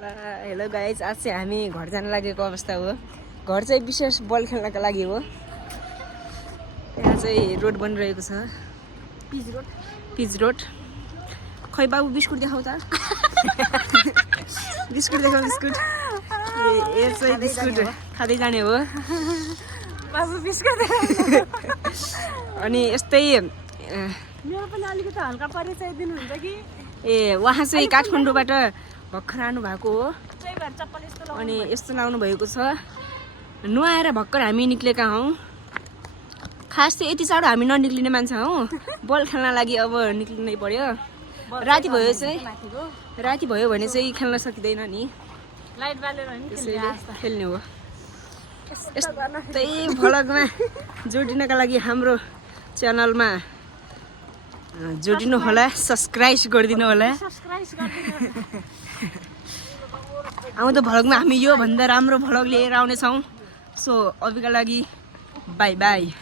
Hello guys, आज चाहिँ हामी घर जान लागेको अवस्था हो। घर चाहिँ विशेष बल खेल्नको लागि हो। यहाँ चाहिँ रोड बनिरहेको छ, पिच रोड। खै बाबु बिस्कुट देखाउ त। बिस्कुट देखाउ, बिस्कुट। यो चाहिँ बिस्कुट खाँदै जाने हो बाबु बिस्कुट। अनि यस्तै मेरो पनि अलिकति हल्का परिचय दिनुहुन्छ कि? ए उहाँ चाहिँ काठमाडौँबाट भर्खर आउनु भएको हो त्यही भएर चप्पल यस्तो लगाउनु अनि यस्तो लाउनु भएको छ। नुहाएर भर्खर हामी निक्लेका हौँ। खास चाहिँ यति चाँडो हामी ननिक्लिने मान्छे हौँ। बल खेल्न लागि अब निक्लिनै पर्यो। राति भयो भने चाहिँ खेल्न सकिँदैन नि, लाइट बालेर हैन त्यसैले खेल्ने हो। यस्तै भ्लगमा जोडिनका लागि हाम्रो च्यानलमा जोडिनु होला, सब्सक्राइब गरिदिनु होला। आउँदो भ्लगमा हामी यो भन्दा राम्रो भ्लग लिएर आउनेछौँ। सो अबका लागि बाई बाई।